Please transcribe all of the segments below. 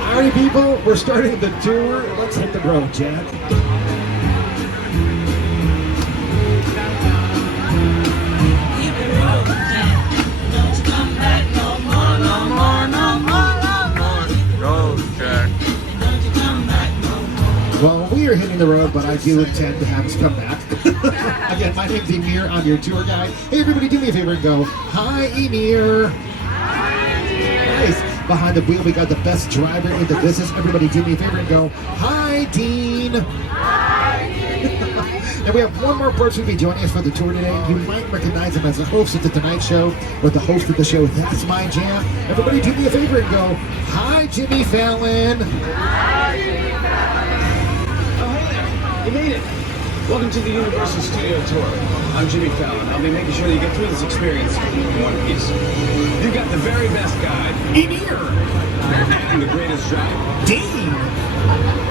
Alrighty, people, we're starting the tour. Let's hit the road, Jack. Well, we are hitting the road, but I do intend to have us come back. Again, my name's Emir. I'm your tour guide. Hey, everybody, do me a favor and go, hi, Emir. Hi, nice. Behind the wheel, we got the best driver in the business. Everybody, do me a favor and go, hi, Dean. Hi, Dean. And we have one more person who'll be joining us for the tour today. You might recognize him as the host of the Tonight Show or the host of the show That's My Jam. Everybody, do me a favor and go, hi, Jimmy Fallon. Hi, Jimmy Fallon. You made it! Welcome to the Universal Studio Tour. I'm Jimmy Fallon. I'll be making sure that you get through this experience in one piece. You've got the very best guide, Emir, and the greatest driver, Dean.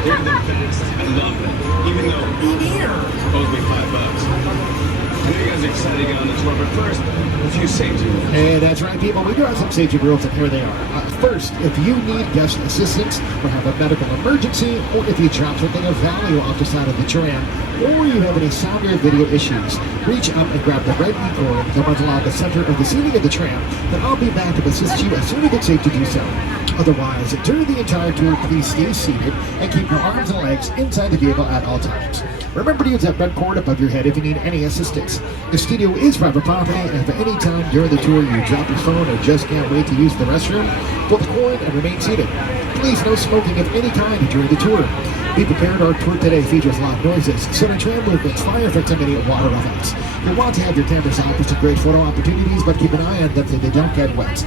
They're the best. I love them. Even though Emir owes me $5. I know you guys are excited to get on the tour, but first, a few safety rules. Hey, that's right, people. We do have some safety rules, and here they are. First, if you need guest assistance or have a medical emergency, or if you drop something of value off the side of the tram, or you have any sound or video issues, reach up and grab the red e-cord that runs along the center of the seating of the tram, then I'll be back to assist you as soon as it's safe to do so. Otherwise, during the entire tour, please stay seated and keep your arms and legs inside the vehicle at all times. Remember to use that red cord above your head if you need any assistance. The studio is private property, and if at any time during the tour you drop your phone or just can't wait to use the restroom, pull the cord and remain seated. Please, no smoking of any kind during the tour. Be prepared, our tour today features loud noises, sudden tram movements, fire effects, and many water effects. You'll want to have your cameras out for some great photo opportunities, but keep an eye on them so they don't get wet.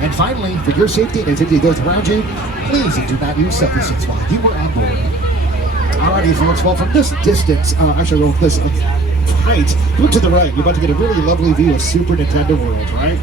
And finally, for your safety and the safety of those around you, please do not use substances while you are on board. Alrighty, folks, well, from this distance, this height, look to the right, you're about to get a really lovely view of Super Nintendo World, right?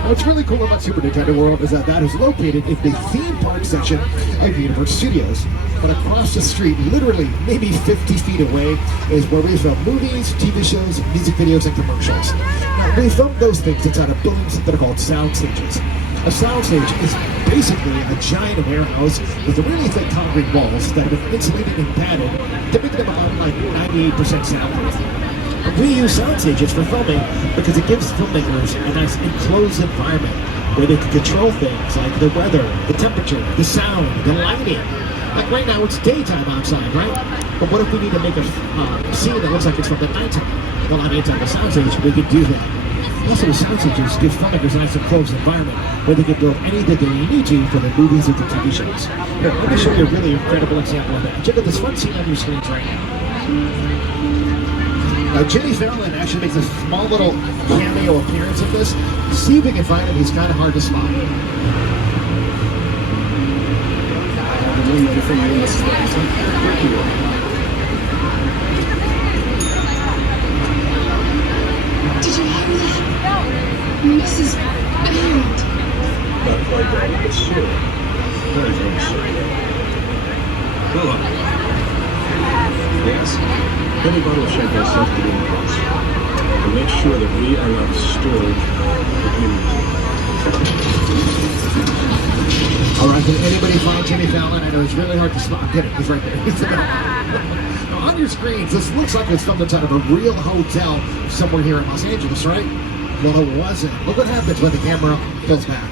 Now, what's really cool about Super Nintendo World is that is located in the theme park section of Universal Studios. But across the street, literally maybe 50 feet away, is where we film movies, TV shows, music videos, and commercials. Now, we film those things inside of buildings that are called sound stages. A soundstage is basically a giant warehouse with really thick concrete walls that have been insulated and padded to make them about like 98% soundproof. We use sound stages for filming because it gives filmmakers a nice enclosed environment where they can control things like the weather, the temperature, the sound, the lighting. Like right now it's daytime outside, right? But what if we need to make a scene that looks like it's from the nighttime? Well, on inside the sound stage, we can do that. Also, the sound stages give filmmakers a nice enclosed environment where they can build anything they need to for their movies or the TV shows. Here, let me show you a really incredible example of that. Check out this fun scene on your screens right now. Now, Jimmy Fallon actually makes a small little cameo appearance of this. See if we can find him. He's kind of hard to spot. Did you hear that? Mrs. Bennett. Not quite right, but sure. Very, very sure. Hello. Yes? Every bottle of champagne has to be in the box. And make sure that we are not disturbed All right, can anybody find Jimmy Fallon? I know it's really hard to spot. Get it, he's right there. Now, on your screens, this looks like it's filmed inside of a real hotel somewhere here in Los Angeles, right? Well, it wasn't. Look what happens when the camera pulls back.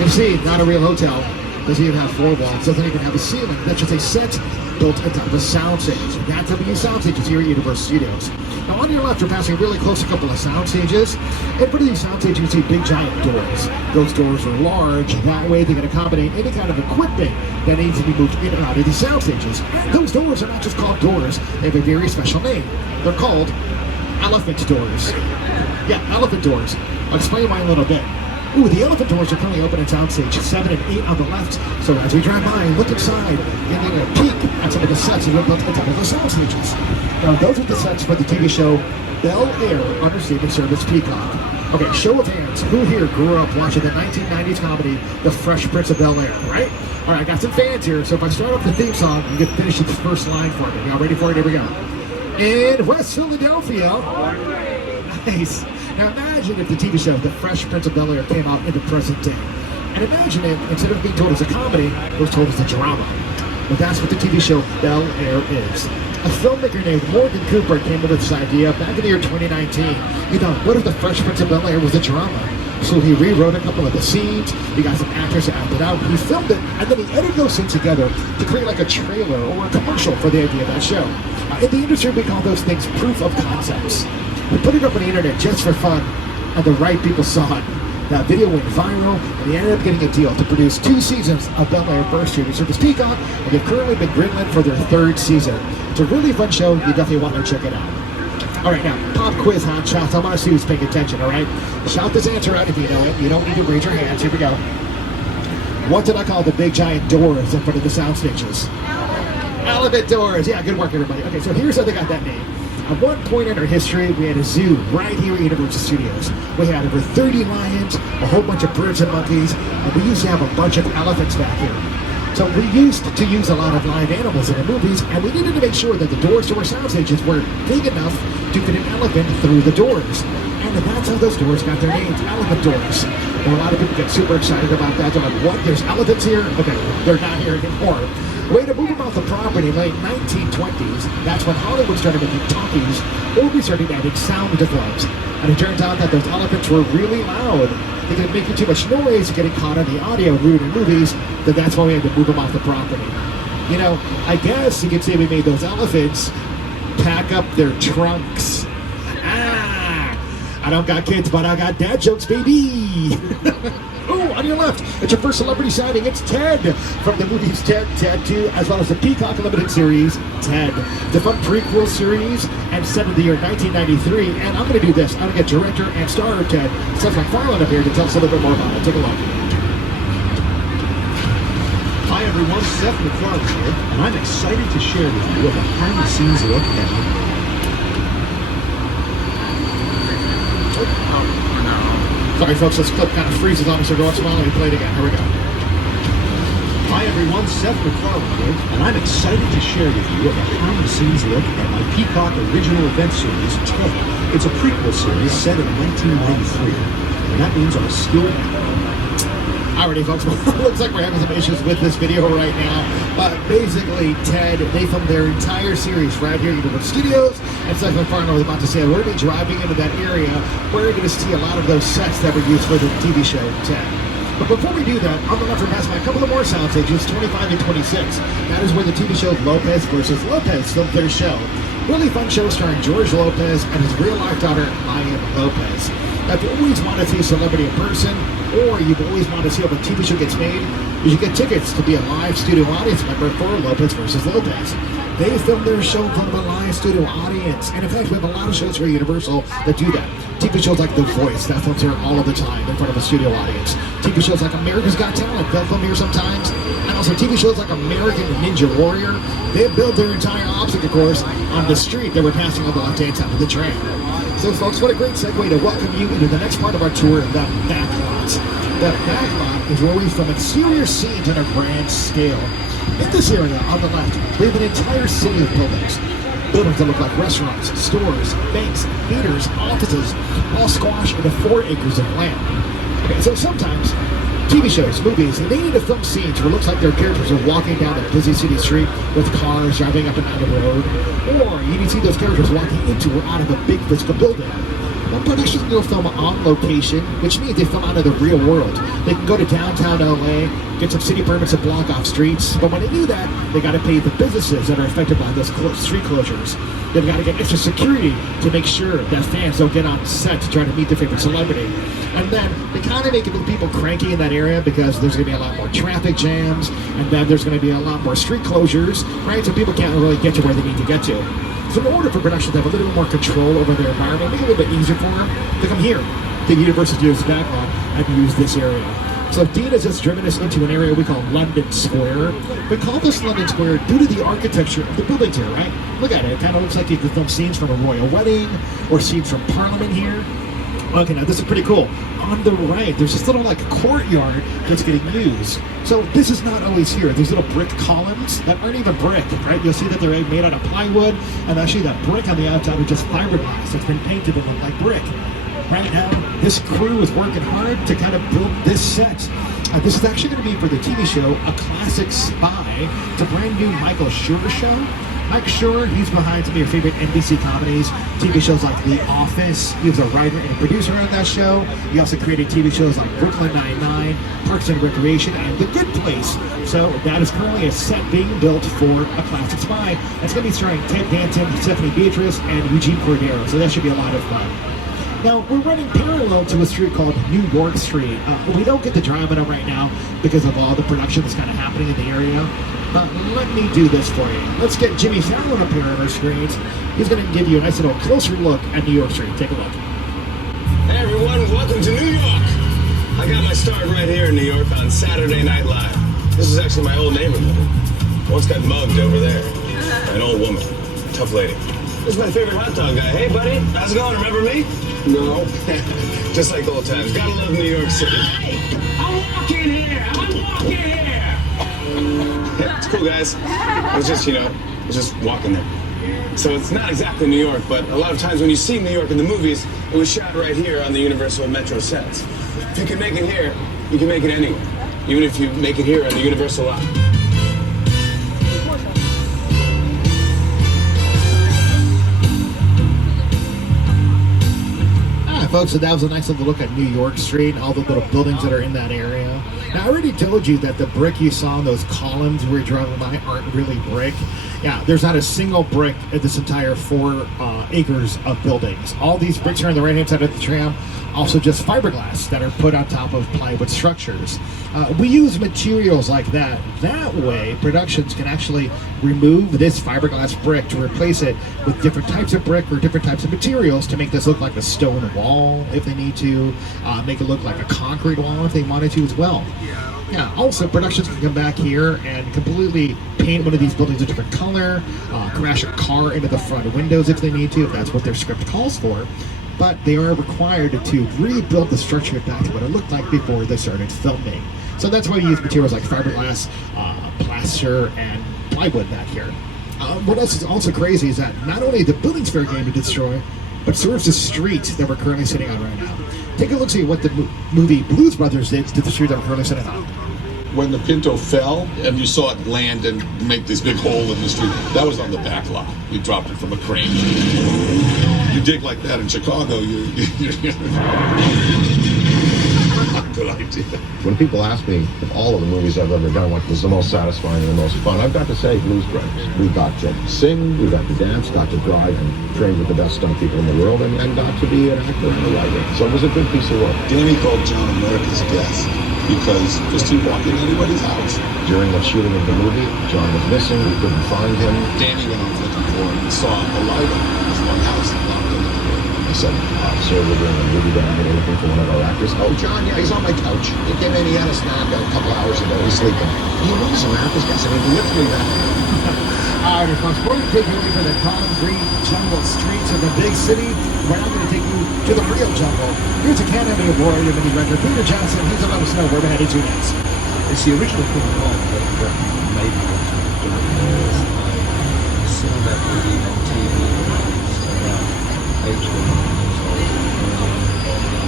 You see, not a real hotel. Doesn't even have floor walls. Doesn't even have a ceiling. That's just a set built atop a soundstage. That's how we use sound stages here at Universal Studios. Now, on your left, you're passing really close to a couple of sound stages. And for these sound stages, you can see big giant doors. Those doors are large. That way, they can accommodate any kind of equipment that needs to be moved in and out of these sound stages. Those doors are not just called doors. They have a very special name. They're called elephant doors. Yeah, elephant doors. I'll explain why in a little bit. Ooh, the elephant doors are currently open at soundstage 7 and 8 on the left. So as we drive by, look inside, and then a peek at some of the sets and look at some of the sound stages. Now, those are the sets for the TV show Bel Air Understatement Service Peacock. Okay, show of hands. Who here grew up watching the 1990s comedy The Fresh Prince of Bel Air, right? All right, I got some fans here. So if I start off the theme song, you can finish the first line for me. Y'all ready for it? Here we go. In West Philadelphia. Nice. Now imagine if the TV show The Fresh Prince of Bel Air came out in the present day. And imagine it, instead of being told as a comedy, it was told as a drama. But that's what the TV show Bel Air is. A filmmaker named Morgan Cooper came up with this idea back in the year 2019. He thought, what if the Fresh Prince of Bel Air was a drama? So he rewrote a couple of the scenes, he got some actors to act it out, he filmed it, and then he edited those scenes together to create like a trailer or a commercial for the idea of that show. In the industry, we call those things proof of concepts. We put it up on the internet just for fun, and the right people saw it. That video went viral, and he ended up getting a deal to produce 2 seasons of Bel Air Burst streaming service Peacock, and they've currently been greenlit for their 3rd season. It's a really fun show, you definitely want to check it out. Alright, now, pop quiz hot shots. I want to see who's paying attention, alright? Shout this answer out if you know it. You don't need to raise your hands. Here we go. What did I call the big giant doors in front of the sound stages? Elephant doors. Yeah, good work, everybody. Okay, so here's how they got that name. At one point in our history, we had a zoo right here at Universal Studios. We had over 30 lions, a whole bunch of birds and monkeys, and we used to have a bunch of elephants back here. So we used to use a lot of live animals in the movies, and we needed to make sure that the doors to our sound stages were big enough to fit an elephant through the doors. And that's how those doors got their names, elephant doors. And a lot of people get super excited about that. They're like, what, there's elephants here? Okay, they're not here anymore. Way to move them off the property in the late 1920s. That's when Hollywood started making talkies, or we started adding sound to films. And it turns out that those elephants were really loud. They were making too much noise, getting caught on the audio and ruining movies, then that's why we had to move them off the property. You know, I guess you could say we made those elephants pack up their trunks. I don't got kids, but I got dad jokes, baby. Oh, on your left, it's your first celebrity sighting. It's Ted from the movies Ted, Ted 2, as well as the Peacock Limited series, Ted. The fun prequel series, and set in the year 1993. And I'm going to do this. I'm going to get director and star of Ted, Seth MacFarlane, up here to tell us a little bit more about it. Take a look. Hi everyone, Seth MacFarlane here, and I'm excited to share with you a behind-the-scenes look at Sorry folks, this clip kind of freezes on us, so go on smile and we play it again. Here we go. Hi everyone, Seth MacFarlane here, and I'm excited to share with you a behind-the-scenes look at my Peacock original event series, Ted. It's a prequel series set in 1993, and that means I'm skilled. Alrighty folks, well, looks like we're having some issues with this video right now, but basically Ted, they filmed their entire series right here at Universal Studios, and Seth MacFarlane was about to say we're going to be driving into that area where you're going to see a lot of those sets that were used for the TV show Ted. But before we do that, I'm going to have to pass by a couple of more sound stages, 25 and 26. That is where the TV show Lopez versus Lopez filmed their show. Really fun show starring George Lopez and his real-life daughter, Maya Lopez. Now, if you always want to see a celebrity in person, or you've always wanted to see how a TV show gets made, you should get tickets to be a live studio audience member for Lopez versus Lopez. They filmed their show in front of a live studio audience, and in fact, we have a lot of shows here at Universal that do that. TV shows like The Voice, that films here all of the time in front of a studio audience. TV shows like America's Got Talent, they'll film here sometimes. And also TV shows like American Ninja Warrior, they build their entire obstacle course on the street that we're passing on the left-hand side of the train. So folks, what a great segue to welcome you into the next part of our tour, the Backlot. The Backlot is where we film exterior scenes on a grand scale. In this area on the left, we have an entire city of buildings. Buildings that look like restaurants, stores, banks, theaters, offices, all squashed into 4 acres of land. Okay, so sometimes TV shows, movies, and they need to film scenes where it looks like their characters are walking down a busy city street with cars driving up and down the road, or you need to see those characters walking into or out of a big physical building. Well, productions will film on location, which means they film out of the real world. They can go to downtown LA, get some city permits to block off streets, but when they do that, they got to pay the businesses that are affected by those street closures. They've got to get extra security to make sure that fans don't get on set to try to meet their favorite celebrity. And then they kind of make it with people cranky in that area because there's going to be a lot more traffic jams, and then there's going to be a lot more street closures, right? So people can't really get to where they need to get to. So in order for production to have a little bit more control over their environment, make it a little bit easier for them to come here to Universal Studios Backlot and use this area. So Dean has just driven us into an area we call London Square. We call this London Square due to the architecture of the buildings here, right? Look at it. It kind of looks like you could film scenes from a royal wedding or scenes from Parliament here. Okay, now this is pretty cool. On the right, there's this little like courtyard that's getting used. So this is not always here. There's little brick columns that aren't even brick, right? You'll see that they're made out of plywood, and actually that brick on the outside is just fiberglass. It's been painted to look like brick. Right now, this crew is working hard to kind of build this set. This is actually going to be for the TV show A Classic Spy. It's a brand new Michael Schur show. Mike Schur, he's behind some of your favorite NBC comedies, TV shows like The Office. He was a writer and a producer on that show. He also created TV shows like Brooklyn Nine-Nine, Parks and Recreation, and The Good Place. So that is currently a set being built for A Classic Spy. It's going to be starring Ted Danson, Stephanie Beatrice, and Eugene Cordero. So that should be a lot of fun. Now, we're running parallel to a street called New York Street. We don't get to drive it up right now because of all the production that's kind of happening in the area. But let me do this for you. Let's get Jimmy Fallon up here on our screens. He's going to give you a nice little closer look at New York Street. Take a look. Hey everyone, welcome to New York. I got my start right here in New York on Saturday Night Live. This is actually my old neighborhood. Once got mugged over there. An old woman, tough lady. This is my favorite hot dog guy. Hey buddy, how's it going? Remember me? No. Just like old times. Gotta love New York City. Hey, I'm walking here. Yeah, it's cool, guys. I was just walking there. So it's not exactly New York, but a lot of times when you see New York in the movies, it was shot right here on the Universal Metro sets. If you can make it here, you can make it anywhere. Even if you make it here on the Universal lot. Folks, so that was a nice little look at New York Street, all the little buildings that are in that area. Now, I already told you that the brick you saw in those columns where you're driving by aren't really brick. Yeah, there's not a single brick in this entire 4 acres of buildings. All these bricks are on the right-hand side of the tram, also just fiberglass that are put on top of plywood structures. We use materials like that. That way, productions can actually remove this fiberglass brick to replace it with different types of brick or different types of materials to make this look like a stone wall if they need to, make it look like a concrete wall if they wanted to as well. Yeah, also productions can come back here and completely paint one of these buildings a different color, crash a car into the front windows if they need to, if that's what their script calls for. But they are required to rebuild the structure back to what it looked like before they started filming. So that's why we use materials like fiberglass, plaster, and plywood back here. What else is also crazy is that not only the building's fair game to destroy, but so is the street that we're currently sitting on right now. Take a look, see what the movie Blues Brothers did to the street that we're currently sitting on. When the Pinto fell and you saw it land and make this big hole in the street, that was on the Backlot. We dropped it from a crane. You dig like that in Chicago, you're good idea. When people ask me if all of the movies I've ever done, what was the most satisfying and the most fun, I've got to say Blues Brothers. We got to sing, we got to dance, got to drive, and train with the best stunt people in the world, and got to be an actor and a writer. So it was a good piece of work. Danny called John America's Guest because just he walked in anybody's house. During the shooting of the movie, John was missing, we couldn't find him. Danny went off looking for him and saw a light in his one house and knocked on the door. I said, sir, we're doing a movie down here looking for one of our actors. Oh, John, yeah, he's on my couch. He came in, he had a snack a couple hours ago, he's sleeping. He was America's Guest. I mean, literally that. All right, folks, we're going to take you over the concrete jungle streets of the big city. We're now going to take you to the real jungle. Here's Academy Award winning director Peter Johnson. He's going to let us know where we're headed to next. It's the original King Kong that made me want to do it. I saw that movie on TV about 8 or 9 years old.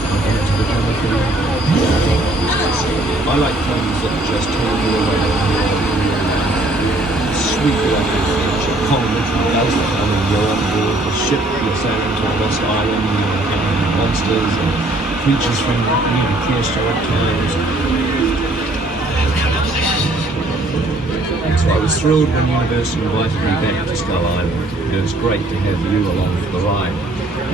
I went to the jungle film. I like films that just tell you sweet love adventure. Kong literally does that. I mean, you're on board the ship, you're sailing to a lost island, you're encountering monsters and creatures from prehistoric times. So I was thrilled when Universal invited me back to Skull Island. It was great to have you along for the ride.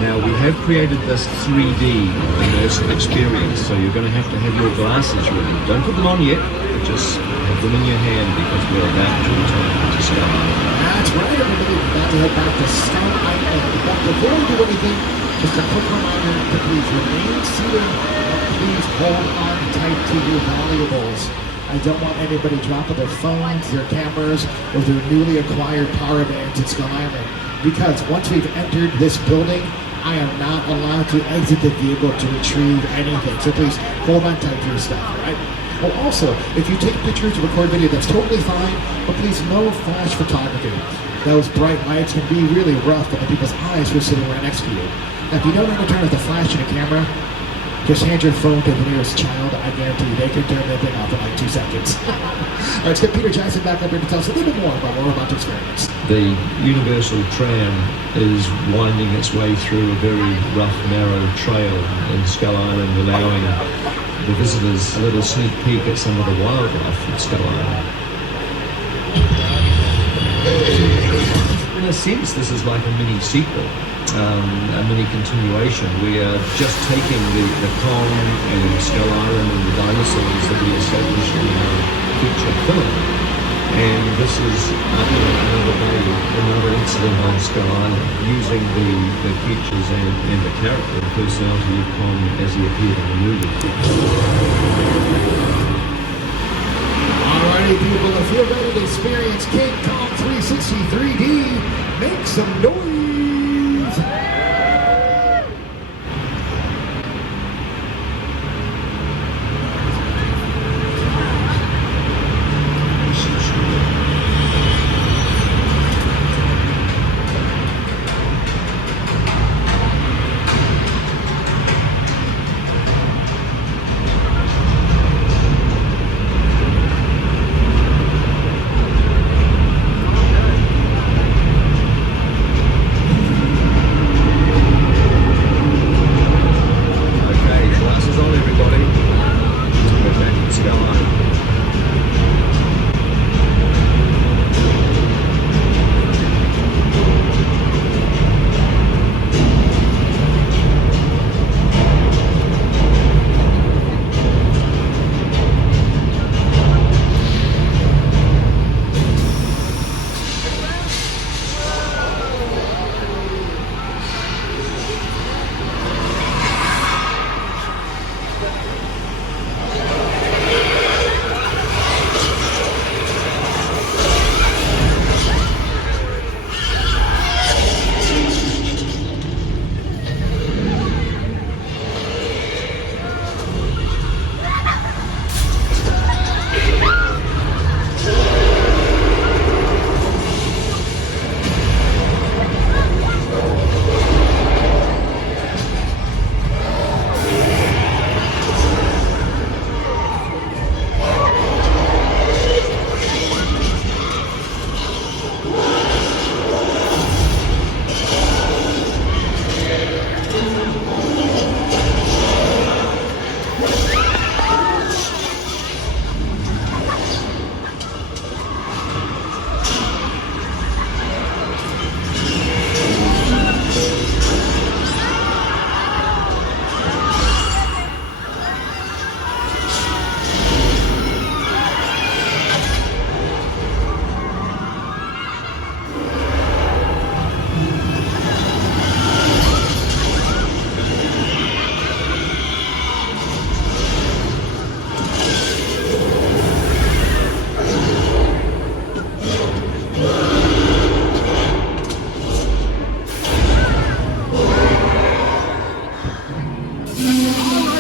Now we have created this 3D immersive experience, so you're going to have your glasses ready. Don't put them on yet, but just have them in your hand because we're about to return to Skull Island. That's right, everybody. We're about to head back to Skull Island. But before we do anything, just a quick reminder to please remain seated and please hold on tight to your valuables. I don't want anybody dropping their phones, their cameras, or their newly acquired power bands at Skull Island. Because once we've entered this building, I am not allowed to exit the vehicle to retrieve anything. So please hold on tight to your stuff, all right? Oh, also, if you take pictures or record video, that's totally fine, but please no flash photography. Those bright lights can be really rough on the people's eyes who are sitting right next to you. Now, if you don't know how to turn off the flash in a camera, Just hand your phone to the nearest child. I guarantee they can turn that thing off in like 2 seconds. All right, let's get Peter Jackson back up here to tell us a little bit more about what we're about to experience. The Universal Tram is winding its way through a very rough, narrow trail in Skull Island, allowing the visitors a little sneak peek at some of the wildlife in Skull Island. In a sense, this is like a mini sequel, a mini continuation. We are just taking the Kong and Skull Island and the dinosaurs that we established in our feature film, and this is another incident on Skull Island, using the features and the character and personality of Kong as he appeared in the movie. Alrighty, people, if you're ready to experience King Kong 360 3D, make some noise!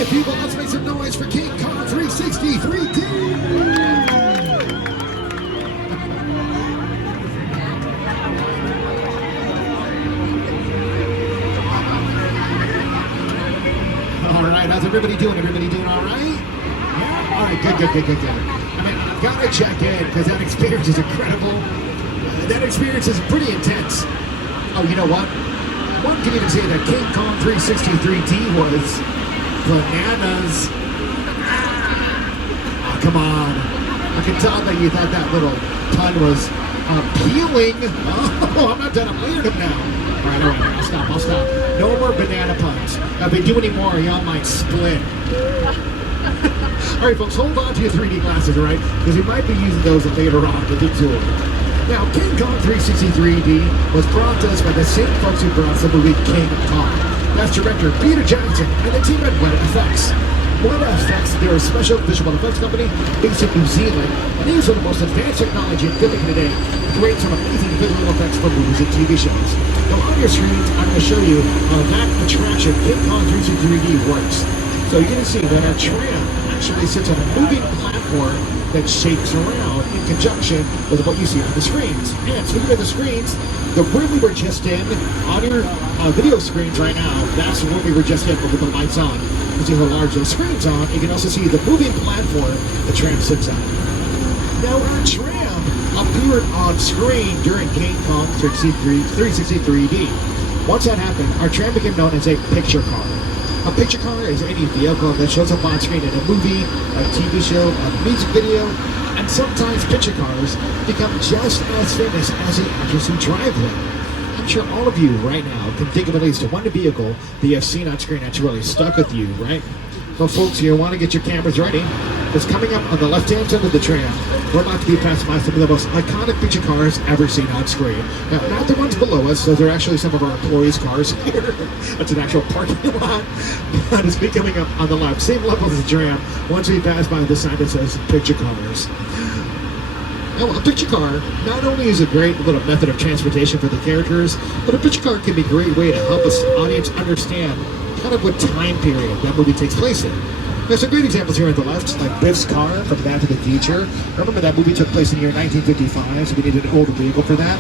People, let's make some noise for King Kong 360 3D! Alright, how's everybody doing? Everybody doing alright? Yeah? Alright, good. I mean, I've got to check in because that experience is incredible. That experience is pretty intense. Oh, you know what? One can even say that King Kong 360 3D was bananas. Oh, come on. I can tell that you thought that little pun was appealing. Oh, I'm not done. I'm layering them now. All right, I'll stop. No more banana puns. If they do any more, y'all might split. All right, folks, hold on to your 3D glasses, all right? Because you might be using those later on to the tour. Now, King Kong 360 3D was brought to us by the same folks who brought us the movie King Kong. That's director Peter Jackson and the team at What Effects. What Effects, they're a special visual effects company based in New Zealand, and they use some of the most advanced technology in filmmaking today to create some amazing visual effects for movies and TV shows. Now on your screens, I'm going to show you how that attraction, King Kong 360 3D, works. So you're going to see that our tram actually sits on a moving platform that shakes around in conjunction with what you see on the screens. And speaking of the screens, the room we were just in, on your video screens right now, that's the room we were just in with the lights on. You see how large those screens are. You can also see the moving platform the tram sits on. Now, our tram appeared on screen during King Kong 360 3D. Once that happened, our tram became known as a picture car. A picture car is any vehicle that shows up on screen in a movie, a TV show, a music video, and sometimes picture cars become just as famous as the actors who drive them. I'm sure all of you right now can think of at least one vehicle that you have seen on screen that's really stuck with you, right? So folks, you want to get your cameras ready. It's coming up on the left-hand side of the tram. We're about to be passed by some of the most iconic picture cars ever seen on screen. Now, not the ones below us, those are actually some of our employees' cars here. That's an actual parking lot. But it's becoming up on the left, same level as the tram, once we pass by the sign that says picture cars. Now, a picture car not only is a great little method of transportation for the characters, but a picture car can be a great way to help us audience understand kind of what time period that movie takes place in. There's some great examples here on the left, like Biff's car from Back to the Future. Remember that movie took place in the year 1955, so we needed an older vehicle for that.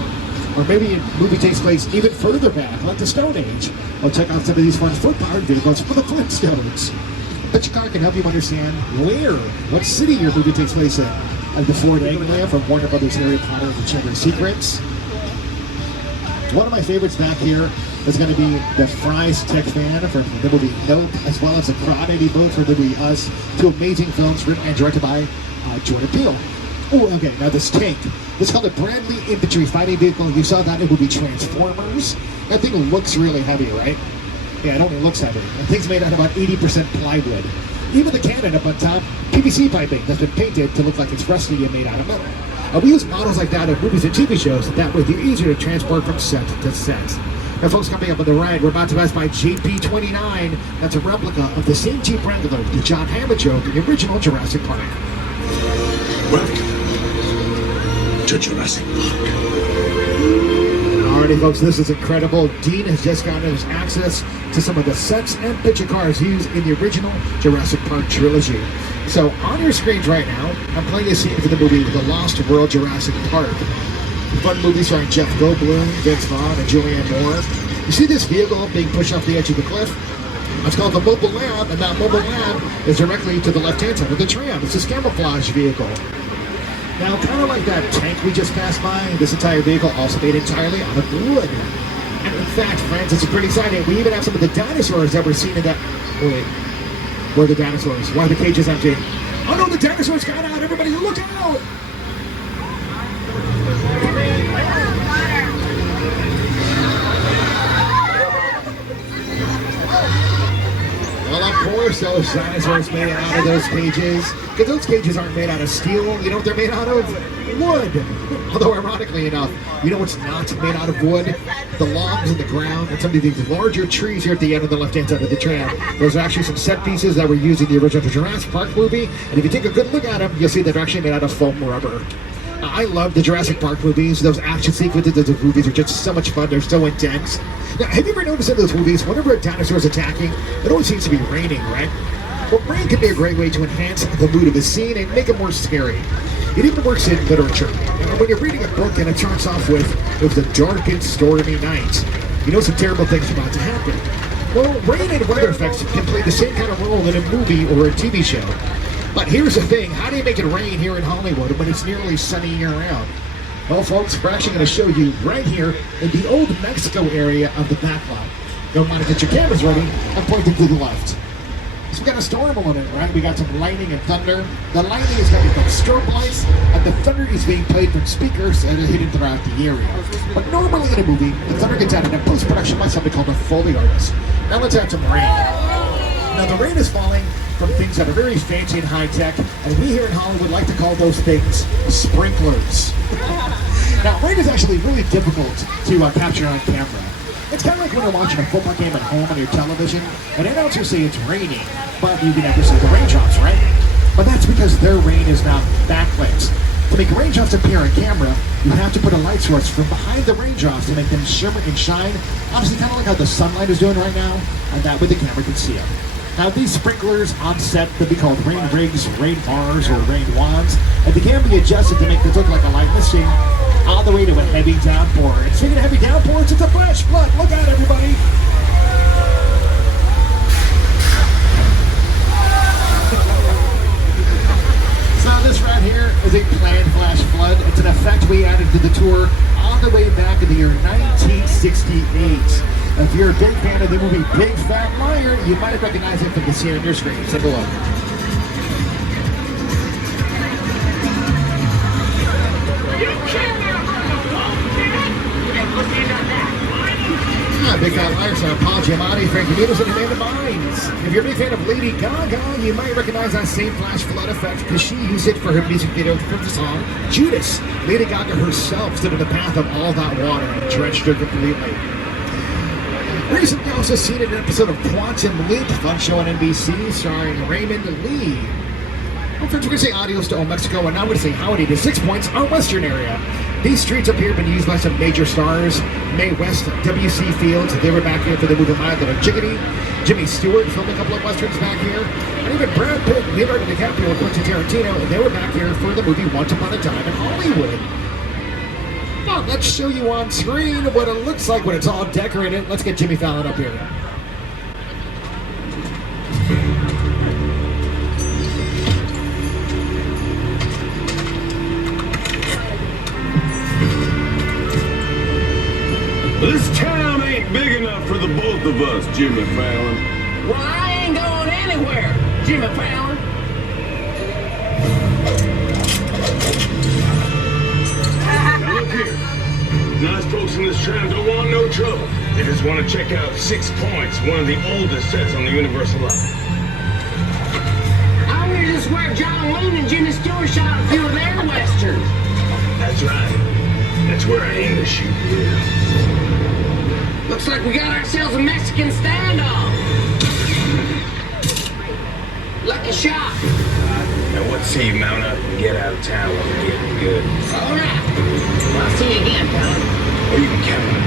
Or maybe a movie takes place even further back, like the Stone Age. Or check out some of these fun foot-powered vehicles from the Flintstones. A picture car can help you understand what city your movie takes place in. Like the Ford Eggman from Warner Brothers' Harry Potter and the Chamber of Secrets. One of my favorites back here is going to be the Fry's Tech Fan from the movie Nope, as well as the Crawdaddy both from the movie Us. Two amazing films written and directed by Jordan Peele. Oh, okay, now this tank. It's called a Bradley Infantry Fighting Vehicle. You saw that in the movie Transformers. That thing looks really heavy, right? Yeah, it only looks heavy. The thing's made out of about 80% plywood. Even the cannon up on top, PVC piping that's been painted to look like it's rusty and made out of metal. We use models like that in movies and TV shows, that way they're easier to transport from set to set. Now folks, coming up on the right, we're about to pass by JP-29. That's a replica of the same Jeep Wrangler that John Hammond drove in the original Jurassic Park. Welcome to Jurassic Park. Alrighty folks, this is incredible. Dean has just gotten us access to some of the sets and picture cars used in the original Jurassic Park trilogy. So on your screens right now, I'm playing a scene for the movie The Lost World Jurassic Park. Fun movie starring Jeff Goldblum, Vince Vaughn, and Julianne Moore. You see this vehicle being pushed off the edge of the cliff? It's called the Mobile Lab, and that Mobile Lab is directly to the left-hand side of the tram. It's this camouflage vehicle. Now, kind of like that tank we just passed by, this entire vehicle also made entirely out of wood. And in fact, friends, it's pretty exciting. We even have some of the dinosaurs that were seen in that... Wait, where are the dinosaurs? Why are the cages empty? Oh no, the dinosaurs got out! Everybody look out! Well, of course, those dinosaurs made out of those cages. Because those cages aren't made out of steel. You know what they're made out of? Wood. Although, ironically enough, you know what's not made out of wood? The logs in the ground and some of these larger trees here at the end of the left-hand side of the tram. Those are actually some set pieces that were used in the original Jurassic Park movie. And if you take a good look at them, you'll see they're actually made out of foam rubber. I love the Jurassic Park movies. Those action sequences of those movies are just so much fun. They're so intense. Now, have you ever noticed in those movies, whenever a dinosaur is attacking, it always seems to be raining, right? Well, rain can be a great way to enhance the mood of the scene and make it more scary. It even works in literature. And when you're reading a book and it starts off with, "It was a dark and stormy night," you know some terrible things are about to happen. Well, rain and weather effects can play the same kind of role in a movie or a TV show. But here's the thing, how do you make it rain here in Hollywood when it's nearly sunny year-round? Well, folks, we're actually going to show you right here in the old Mexico area of the Backlot. You'll want to get your cameras ready and point them to the left. So we got a storm on it, right? We got some lightning and thunder. The lightning is coming from strobe lights, and the thunder is being played from speakers that are hidden throughout the area. But normally in a movie, the thunder gets added in post-production by somebody called a Foley artist. Now let's add some rain. Now the rain is falling from things that are very fancy and high-tech, and we here in Hollywood like to call those things sprinklers. Now, rain is actually really difficult to capture on camera. It's kind of like when you're watching a football game at home on your television, and announcers say it's raining, but you can never see the raindrops, right? But that's because their rain is not backlit. To make raindrops appear on camera, you have to put a light source from behind the raindrops to make them shimmer and shine, obviously kind of like how the sunlight is doing right now, and that way the camera can see them. Now, these sprinklers on set could be called rain rigs, rain bars, or rain wands, and they can be adjusted to make this look like a light missing all the way to a heavy downpour. And speaking of heavy downpours, it's a flash flood. Look out, everybody. we added to the tour all the way back in the year 1968. If you're a big fan of the movie Big Fat Liar, you might recognize it from the scene on your screen. Take a look. Big Fat Liar star Paul Giamatti, Frankie Muniz, and Amanda Bynes. If you're a big fan of Lady Gaga, you might recognize that same flash flood effect because she used it for her music video for the song Judas. Lady Gaga herself stood in the path of all that water and drenched her completely. Recently also seen an episode of Quantum Leap, fun show on NBC, starring Raymond Lee. Well, friends, we're going to say adios to Old Mexico, and now we're going to say howdy to 6 Points, our western area. These streets up here have been used by some major stars. Mae West, W.C. Fields, they were back here for the movie My Little Jiggity. Jimmy Stewart filmed a couple of westerns back here. And even Brad Pitt, Leonardo DiCaprio, and Quentin Tarantino, they were back here for the movie Once Upon a Time in Hollywood. Now, let's show you on screen what it looks like when it's all decorated. Let's get Jimmy Fallon up here. This town ain't big enough for the both of us, Jimmy Fallon. Well, I ain't going anywhere, Jimmy Fallon. Now look here. Nice folks in this tram don't want no trouble. They just want to check out 6 Points, one of the oldest sets on the Universal line. I wonder just where John Wayne and Jimmy Stewart shot a few of their westerns. That's right. That's where I aim to shoot you. Looks like we got ourselves a Mexican standoff. Lucky shot. Now what say you mount up and get out of town when we're getting good? All right. Well, I'll see you again, pal. Or you can count on me.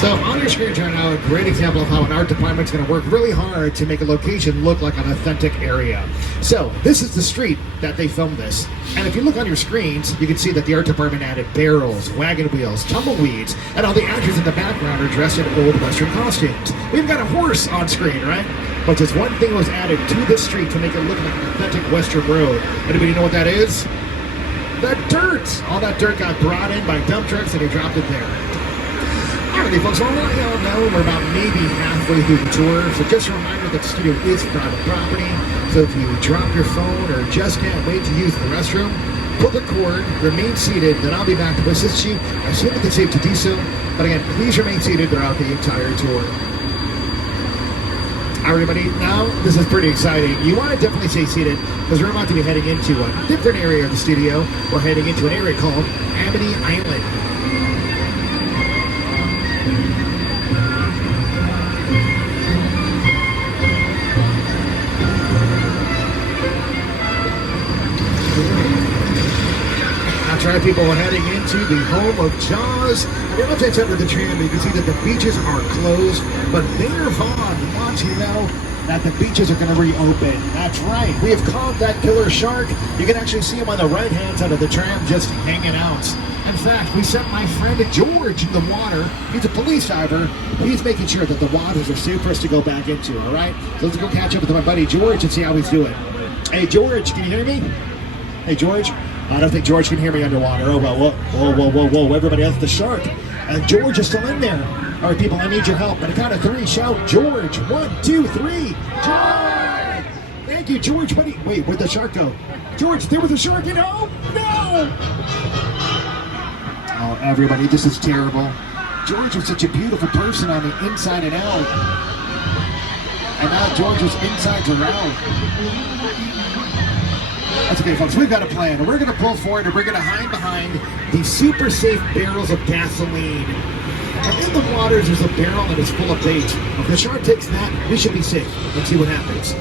So on your screen right now, a great example of how an art department's going to work really hard to make a location look like an authentic area. So this is the street that they filmed this. And if you look on your screens, you can see that the art department added barrels, wagon wheels, tumbleweeds, and all the actors in the background are dressed in old Western costumes. We've got a horse on screen, right? But just one thing was added to this street to make it look like an authentic Western road. Anybody know what that is? The dirt! All that dirt got brought in by dump trucks and they dropped it there. Alrighty, folks, well, I want you all know we're about maybe halfway through the tour, so just a reminder that the studio is private property, so if you drop your phone or just can't wait to use the restroom, pull the cord, remain seated, then I'll be back to assist you as soon as it's safe to do so. But again, please remain seated throughout the entire tour. Everybody, now this is pretty exciting. You want to definitely stay seated because we're about to be heading into a different area of the studio. We're heading into an area called Amity Island. That's right, people, we're heading into the home of Jaws. And you're up under the tram, you can see that the beaches are closed, but Mayor Vaughn wants you to know that the beaches are going to reopen. That's right, we have caught that killer shark. You can actually see him on the right-hand side of the tram just hanging out. In fact, we sent my friend George in the water. He's a police diver. He's making sure that the waters are safe for us to go back into, all right? So let's go catch up with my buddy George and see how he's doing. Hey, George, can you hear me? Hey, George? I don't think George can hear me underwater. Oh, well, whoa. Everybody else, the shark. And George is still in there. All right, people, I need your help. On the count of 3, shout, George. 1, 2, 3. George! Thank you, George. Buddy. Wait, where'd the shark go? George, there was a shark, you know? No! Oh, everybody, this is terrible. George was such a beautiful person on the inside and out. And now George is insides are out. That's okay, folks. We've got a plan. We're going to pull forward and we're going to hide behind the super safe barrels of gasoline. And in the waters, there's a barrel that is full of bait. If the shark takes that, we should be safe. Let's see what happens.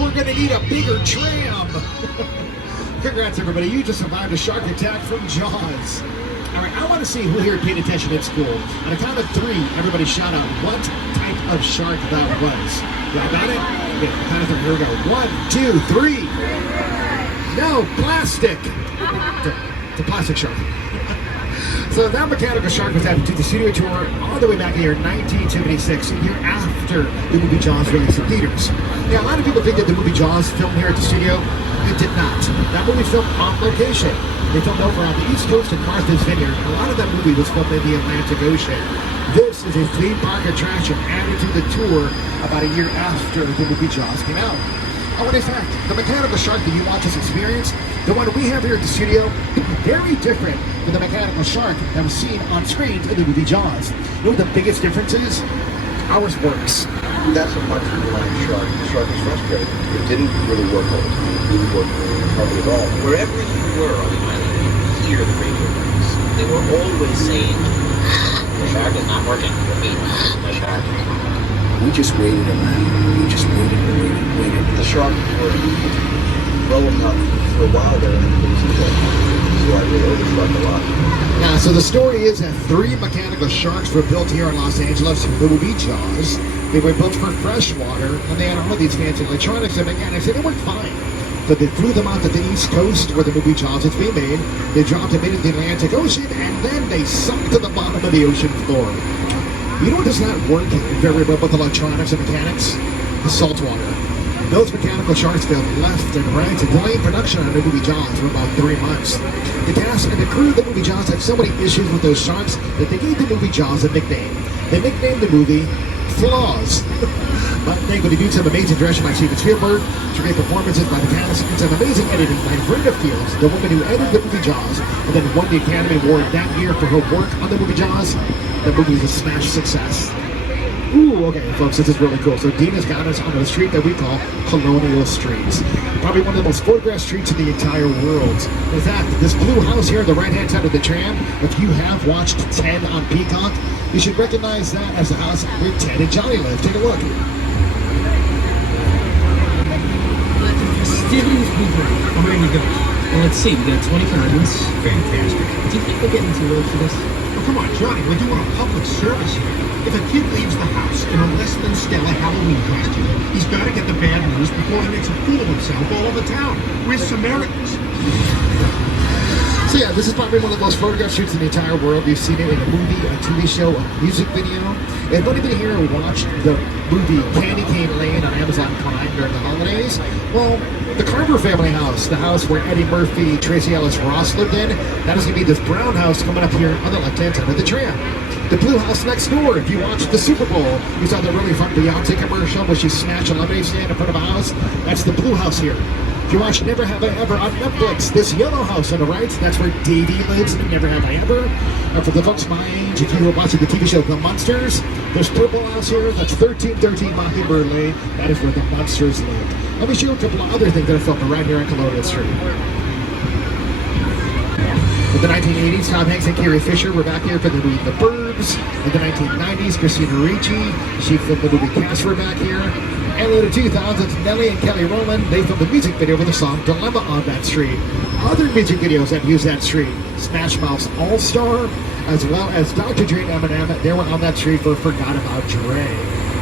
we're gonna need a bigger tram. Congrats, everybody. You just survived a shark attack from Jaws. All right, I want to see who here paid attention at school. On a count of 3, everybody shout out what type of shark that was. Y'all got it? Okay, count of 3. Here we go. 1, 2, 3. No, plastic. It's a plastic shark. So that mechanical shark was added to the studio tour all the way back in the year 1976, a year after the movie Jaws released in theaters. Now, a lot of people think that the movie Jaws filmed here at the studio. It did not. That movie filmed on location. They filmed over on the East Coast in Martha's Vineyard. A lot of that movie was filmed in the Atlantic Ocean. This is a theme park attraction added to the tour about a year after the movie Jaws came out. Oh, and in fact, the mechanical shark that you watch this experience, the one we have here at the studio, is very different than the mechanical shark that was seen on screens in the movie Jaws. You know what the biggest difference is? Ours works. That's a much reliant shark. The shark was frustrated. It didn't really work all the time. It didn't work hardly at all. Wherever you were on the island, you could hear the radio waves. They were always saying, the shark is not working. Repeat, the shark. We just waited around. We just waited and waited and waited. The shark was well enough for a while there, and then it was okay. So I really overshot a lot. Now, so the story is that 3 mechanical sharks were built here in Los Angeles for the movie Jaws. They were built for fresh water, and they had all of these fancy electronics and mechanics, and it worked fine. But they flew them out to the East Coast where the movie Jaws is being made. They dropped them into the Atlantic Ocean, and then they sunk to the bottom of the ocean floor. You know what does not work very well with electronics and mechanics? The salt water. Those mechanical sharks failed left and right to delay production on the movie Jaws for about 3 months. The cast and the crew of the movie Jaws had so many issues with those sharks that they gave the movie Jaws a nickname. They nicknamed the movie Flaws. But they would do some amazing direction by Steven Spielberg, great performances by the cast, and some amazing editing by Brenda Fields, the woman who edited the movie Jaws, and then won the Academy Award that year for her work on the movie Jaws. The movie was a smash success. Ooh, okay, folks, this is really cool. So Dean has got us on a street that we call Colonial Street. Probably one of the most photographed streets in the entire world. In fact, this blue house here on the right-hand side of the tram, if you have watched Ted on Peacock, you should recognize that as the house where Ted and Johnny live. Take a look. Fastidious people. I'm ready to go. Well, let's see. We got 20 condoms. Fantastic. Do you think we're getting too old for this? Oh, come on, Johnny, we're doing a public service here. If a kid leaves the house in a less than stellar Halloween costume, he's got to get the bad news before he makes a fool of himself all over town. We're Samaritans. So yeah, this is probably one of the most photographed shoots in the entire world. You've seen it in a movie, a TV show, a music video. If anybody here watched the movie Candy Cane Lane on Amazon Prime during the holidays, well, the Carver family house, the house where Eddie Murphy, Tracy Ellis Ross lived in, that is going to be this brown house coming up here on the left-hand side of the tram. The blue house next door, if you watched the Super Bowl, you saw the really fun Beyonce commercial where she snatched a lemonade stand in front of a house. That's the blue house here. If you watch Never Have I Ever on Netflix, this yellow house on the right, that's where Davey lives in Never Have I Ever. And for the folks my age, if you were watching the TV show The Munsters, there's purple house here, that's 1313 Mockingbird Lane. That is where the Munsters live. Let me show you a couple of other things that are filmed right here on Colonial Street. In the 1980s, Tom Hanks and Carrie Fisher were back here for the movie The Burbs. In the 1990s, Christina Ricci, she filmed the movie Cast were back here. And in the 2000s, Nelly and Kelly Rowland, they filmed a music video with the song Dilemma on that street. Other music videos that use that street, Smash Mouth's All-Star, as well as Dr. Dre and Eminem, they were on that street for Forgot About Dre.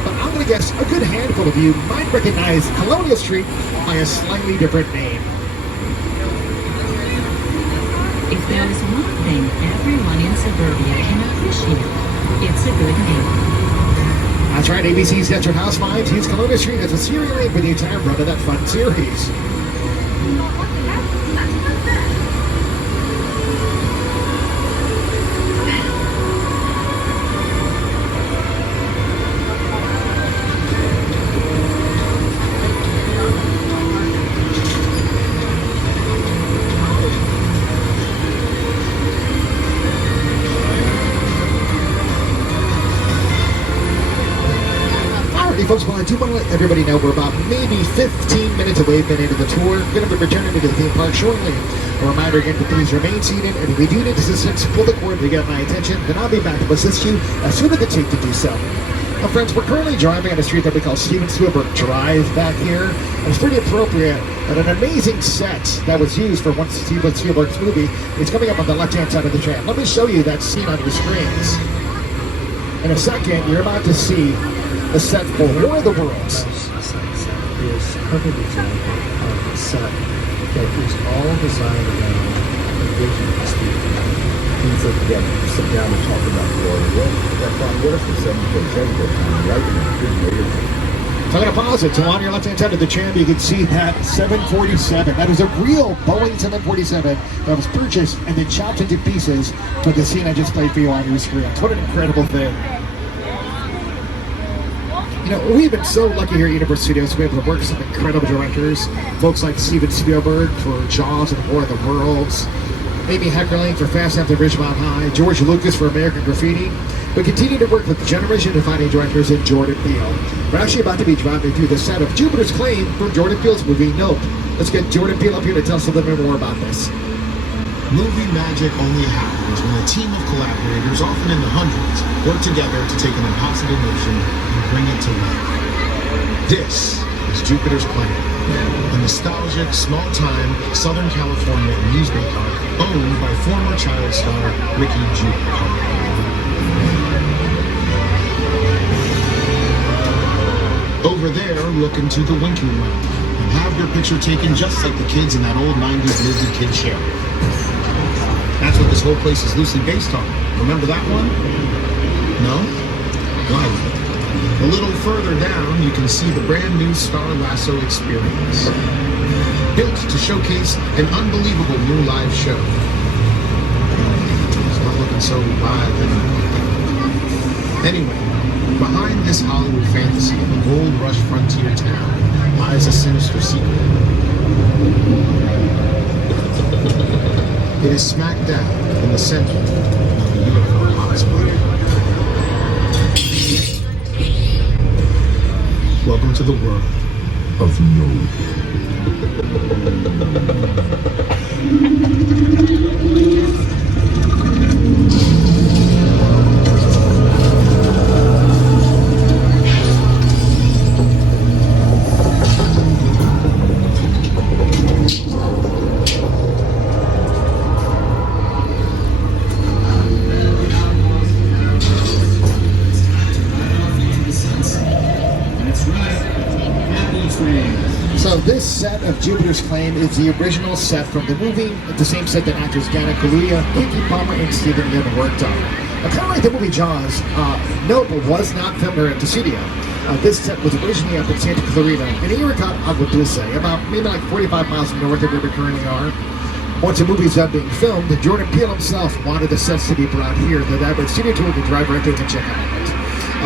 But I'm going to guess a good handful of you might recognize Colonial Street by a slightly different name. If there is one thing everyone in suburbia can appreciate, it's a good name. That's right, ABC's Desperate Housewives used Colonial Street as a serial name for the entire run of that fun series. Folks, well, I do want to let everybody know we're about maybe 15 minutes away from the end of the tour. We're going to be returning to the theme park shortly. A reminder again to please remain seated, and if we do need assistance, pull the cord to get my attention, then I'll be back to assist you as soon as it's safe to do so. Well, friends, we're currently driving on a street that we call Steven Spielberg Drive back here. And it's pretty appropriate that an amazing set that was used for one Steven Spielberg's movie is coming up on the left-hand side of the tram. Let me show you that scene on your screens. In a second, you're about to see the set for War of the Worlds. Is a perfect example of a set that is all designed around the vision of Steve. Things that together, sit down and talk about the world. That's on what if the 747 time, right? So I'm going to pause it. So on your left-hand side of the tram, you can see that 747. That is a real Boeing 747 that was purchased and then chopped into pieces for the scene I just played for you on your screen. What an incredible thing. You know, we've been so lucky here at Universal Studios to be able to work with some incredible directors. Folks like Steven Spielberg for Jaws and War of the Worlds. Amy Heckerling for Fast After Ridgemont High, George Lucas for American Graffiti. We continue to work with generation-defining directors in Jordan Peele. We're actually about to be driving through the set of Jupiter's Claim from Jordan Peele's movie Nope. Let's get Jordan Peele up here to tell us a little bit more about this. Movie magic only happens when a team of collaborators, often in the hundreds, work together to take an impossible notion and bring it to life. This is Jupiter's Claim, a nostalgic, small-time Southern California amusement park owned by former child star Ricky Jupiter. Over there, look into the Winking Room and have your picture taken just like the kids in that old 90s Disney Kid show. That's what this whole place is loosely based on. Remember that one? No? Right. A little further down, you can see the brand new Star Lasso experience. Built to showcase an unbelievable new live show. It's not looking so live anymore. Anyway, behind this Hollywood fantasy of a gold rush frontier town lies a sinister secret. It is smack dab in the center of the unicorn hotspot. Welcome to the world of no. So this set of Jupiter's Claim is the original set from the movie, the same set that actors Dana Kaluuya, Kiki Palmer, and Steven Yeun worked on. Kind of like the movie Jaws, Nope was not filmed here at the studio. This set was originally up in Santa Clarita, in Irricat, Agua Dulce, about maybe like 45 miles north of where we currently are. Once the movie's done being filmed, Jordan Peele himself wanted the sets to be brought here, so that the studio tour could drive right there to check out.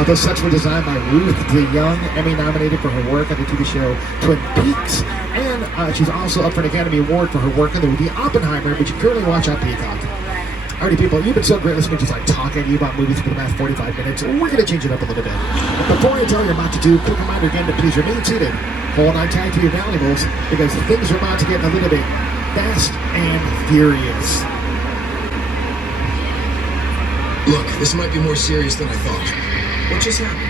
Those sets were designed by Ruth DeYoung, Emmy-nominated for her work on the TV show Twin Peaks, and she's also up for an Academy Award for her work on the movie Oppenheimer, which you currently watch on Peacock. Alrighty, people, you've been so great listening to just like talking to you about movies for the past 45 minutes. We're going to change it up a little bit. But before I tell you what to do, quick reminder again to please remain seated, hold on tight to your valuables, because things are about to get a little bit fast and furious. Look, this might be more serious than I thought. What just happened?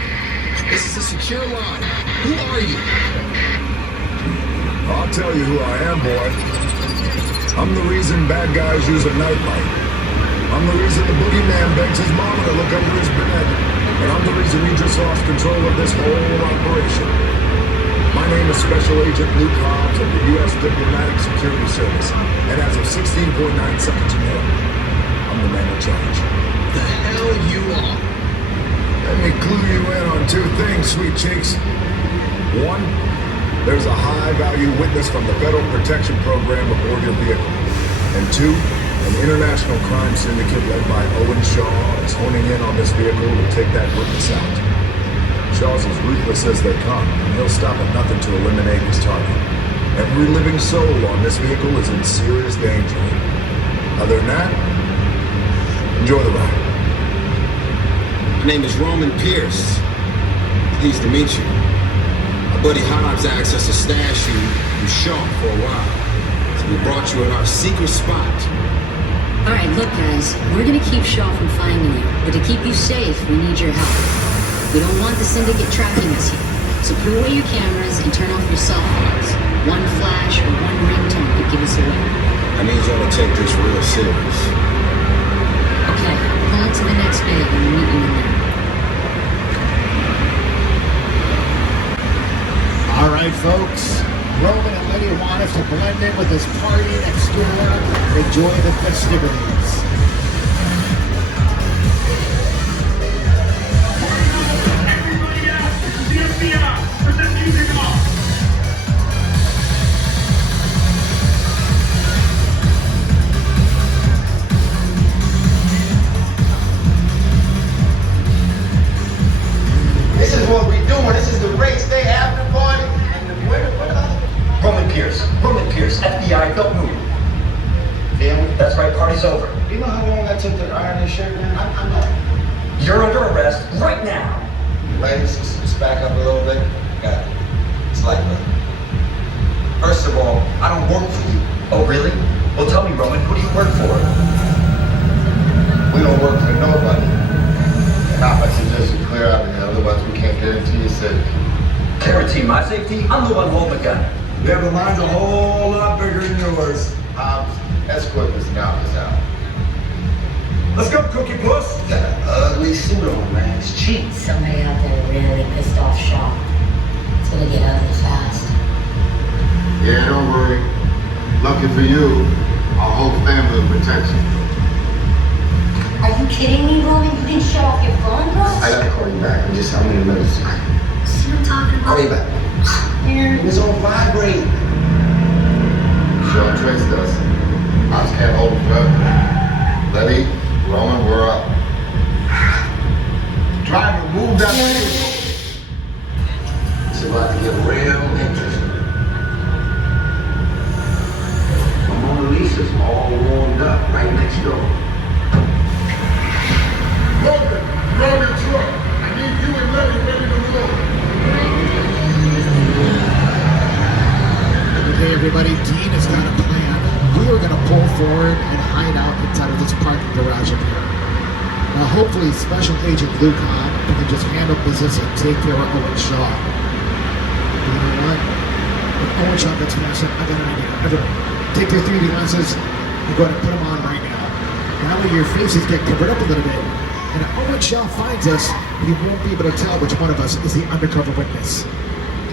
This is a secure line. Who are you? I'll tell you who I am, boy. I'm the reason bad guys use a nightlight. I'm the reason the boogeyman begs his mama to look under his bed. And I'm the reason you just lost control of this whole operation. My name is Special Agent Luke Hobbs of the U.S. Diplomatic Security Service. And as of 16.9 seconds ago, I'm the man in charge. The hell you are? Let me clue you in on two things, sweet cheeks. One, there's a high-value witness from the Federal Protection Program aboard your vehicle. And two, an international crime syndicate led by Owen Shaw is honing in on this vehicle to take that witness out. Shaw's as ruthless as they come, and he'll stop at nothing to eliminate his target. Every living soul on this vehicle is in serious danger. Other than that, enjoy the ride. My name is Roman Pierce. Pleased to meet you. My buddy Hobbs asked us to stash you from Shaw for a while. So we brought you in our secret spot. Alright, look guys, we're gonna keep Shaw from finding you, but to keep you safe, we need your help. We don't want the syndicate tracking us here. So put away your cameras and turn off your cell phones. One flash or one ringtone could give us away. I need y'all to take this real serious. Okay, pull up to the next bay and we'll meet you in there. All right, folks. Roman and Lydia want us to blend in with this party next door. Enjoy the festivities. Everybody out! This is the FBI! Put that music off! This is what we're doing. This is the race day after party. And the winner, Roman Pierce, FBI, don't move. Damn. That's right, party's over. You know how long I took to iron this shirt, man? I'm not. You're under arrest right now. Ladies, just back up a little bit. Got it. It's like that. First of all, I don't work for you. Oh, really? Well, tell me, Roman, who do you work for? We don't work for nobody. I suggest you clear out of here, otherwise we can't guarantee your safety. Guarantee my safety? I'm the one holding the gun. Never mind's a whole lot bigger than yours. Escort this novice out. Let's go, Cookie Puss. You got an ugly suit on, man. It's cheap. Somebody out there really pissed off Shaw. It's gonna get ugly fast. Yeah, don't worry. Lucky for you, our whole family will protect you. Are you kidding me, Roman? You didn't shut off your phone, bro? I gotta call you back. I'm just how many minutes? See what I'm talking about? Call you back. It was on vibrate. Sure, Trace does. I just can't hold it forever. Letty, Roman, we're up. Driver, move that vehicle. It's about to get real interesting. My Mona Lisa's all warmed up right next door. Logan, roll your truck. I need you and Letty ready to roll. Okay, everybody, Dean has got a plan. We are going to pull forward and hide out inside of this parking garage up here. Now, hopefully, Special Agent Luke Hahn can just handle business and take care of Owen Shaw. You know what? If Owen Shaw gets past it, I got an idea. Everybody, take your 3D lenses and go ahead and put them on right now. That way your faces get covered up a little bit. And if Owen Shaw finds us, he won't be able to tell which one of us is the undercover witness.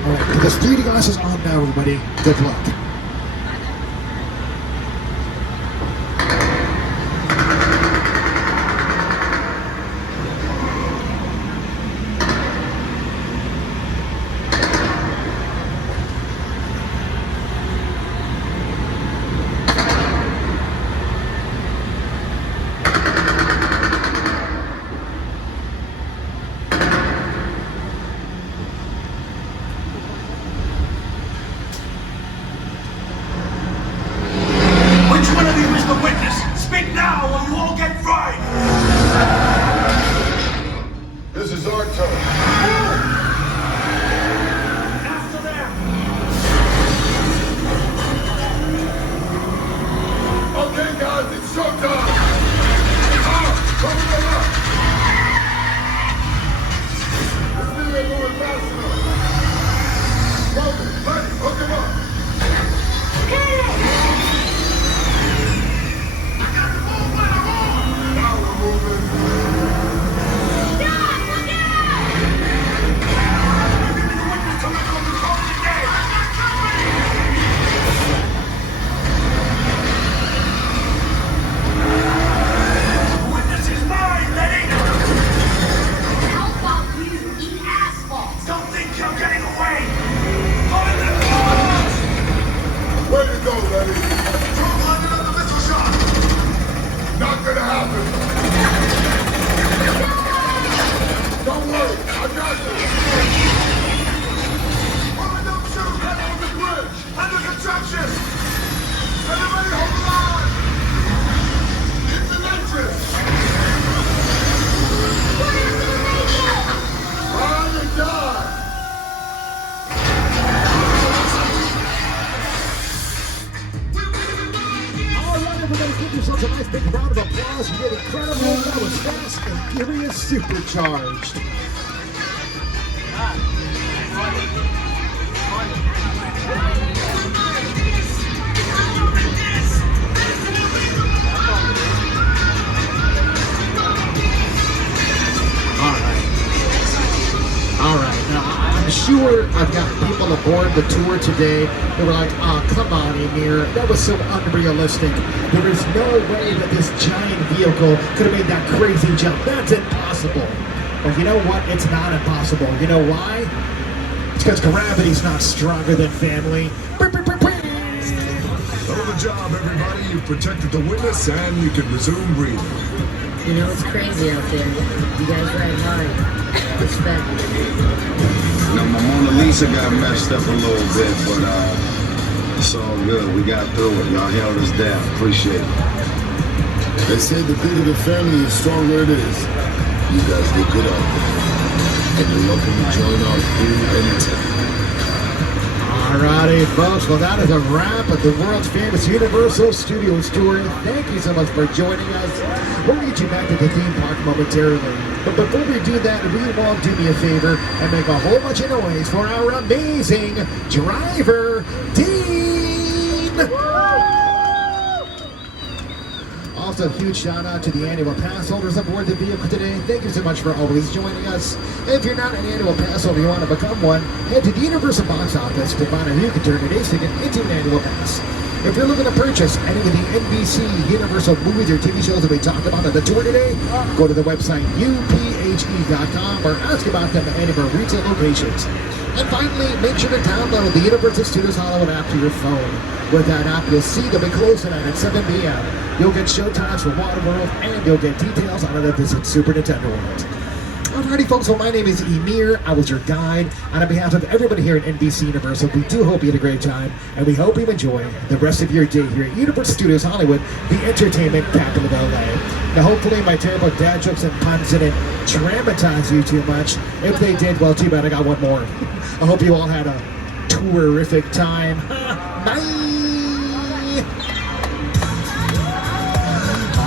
All right, put those 3D glasses on now, everybody. Good luck. This is our turn. After them. Okay, guys, it's showtime. Cover them up. This thing ain't moving fast enough. Roman, Letty, hook him up. I got to move when I'm on. Now we're moving. Way to go, Letty. Don't let another missile shot. Not gonna happen. Don't worry, I got you. Woman, don't shoot. Head on the bridge. Under construction. Everybody hold the line. It's an entrance. Ride or die. Everybody give yourselves a nice big round of applause. You did incredible. That was Fast and Furious Supercharged. I'm sure I've got people aboard the tour today that were like, oh, come on, Emir, that was so unrealistic. There is no way that this giant vehicle could have made that crazy jump. That's impossible. But you know what? It's not impossible. You know why? It's because gravity's not stronger than family. Hell of a job, everybody. You've protected the witness, and you can resume breathing. You know, it's crazy out there. You guys ride hard. Respect. You know, my Mona Lisa got messed up a little bit, but it's all good. We got through it. Y'all held us down. Appreciate it. They say the bigger the family, the stronger it is. You guys did good out there. And you're welcome to join our crew anytime. Alrighty, folks. Well, that is a wrap of the world's famous Universal Studios Tour. Thank you so much for joining us. We'll get you back to the theme park momentarily. But before we do that, will you all do me a favor and make a whole bunch of noise for our amazing driver, Dean? Also, huge shout out to the annual pass holders aboard the vehicle today. Thank you so much for always joining us. If you're not an annual pass holder, you want to become one, head to the Universal box office to find out who you can turn today's ticket into an annual pass. If you're looking to purchase any of the NBC Universal movies or TV shows that we talked about on the tour today, go to the website uphe.com or ask about them at any of our retail locations. And finally, make sure to download the Universal Studios Hollywood app to your phone. With that app, you'll see they'll be closed tonight at 7 p.m. You'll get showtimes for Waterworld, and you'll get details on the Visit Super Nintendo World. Alrighty, folks, well, my name is Emir. I was your guide. And on behalf of everybody here at NBC Universal, we do hope you had a great time, and we hope you enjoy the rest of your day here at Universal Studios Hollywood, the entertainment capital of LA. Now, hopefully my terrible dad jokes and puns didn't traumatize you too much. If they did, well, too bad, I got one more. I hope you all had a terrific time. Bye!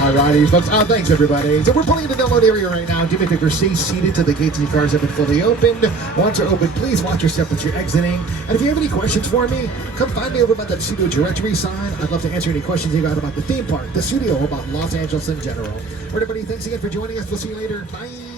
Alrighty, folks. Thanks, everybody. So we're pulling in the download area right now. Do me a favor, stay seated till the gates and your cars have been fully opened. Once they're open, please watch your step as you're exiting. And if you have any questions for me, come find me over by that studio directory sign. I'd love to answer any questions you got about the theme park, the studio, or about Los Angeles in general. Everybody, thanks again for joining us. We'll see you later. Bye.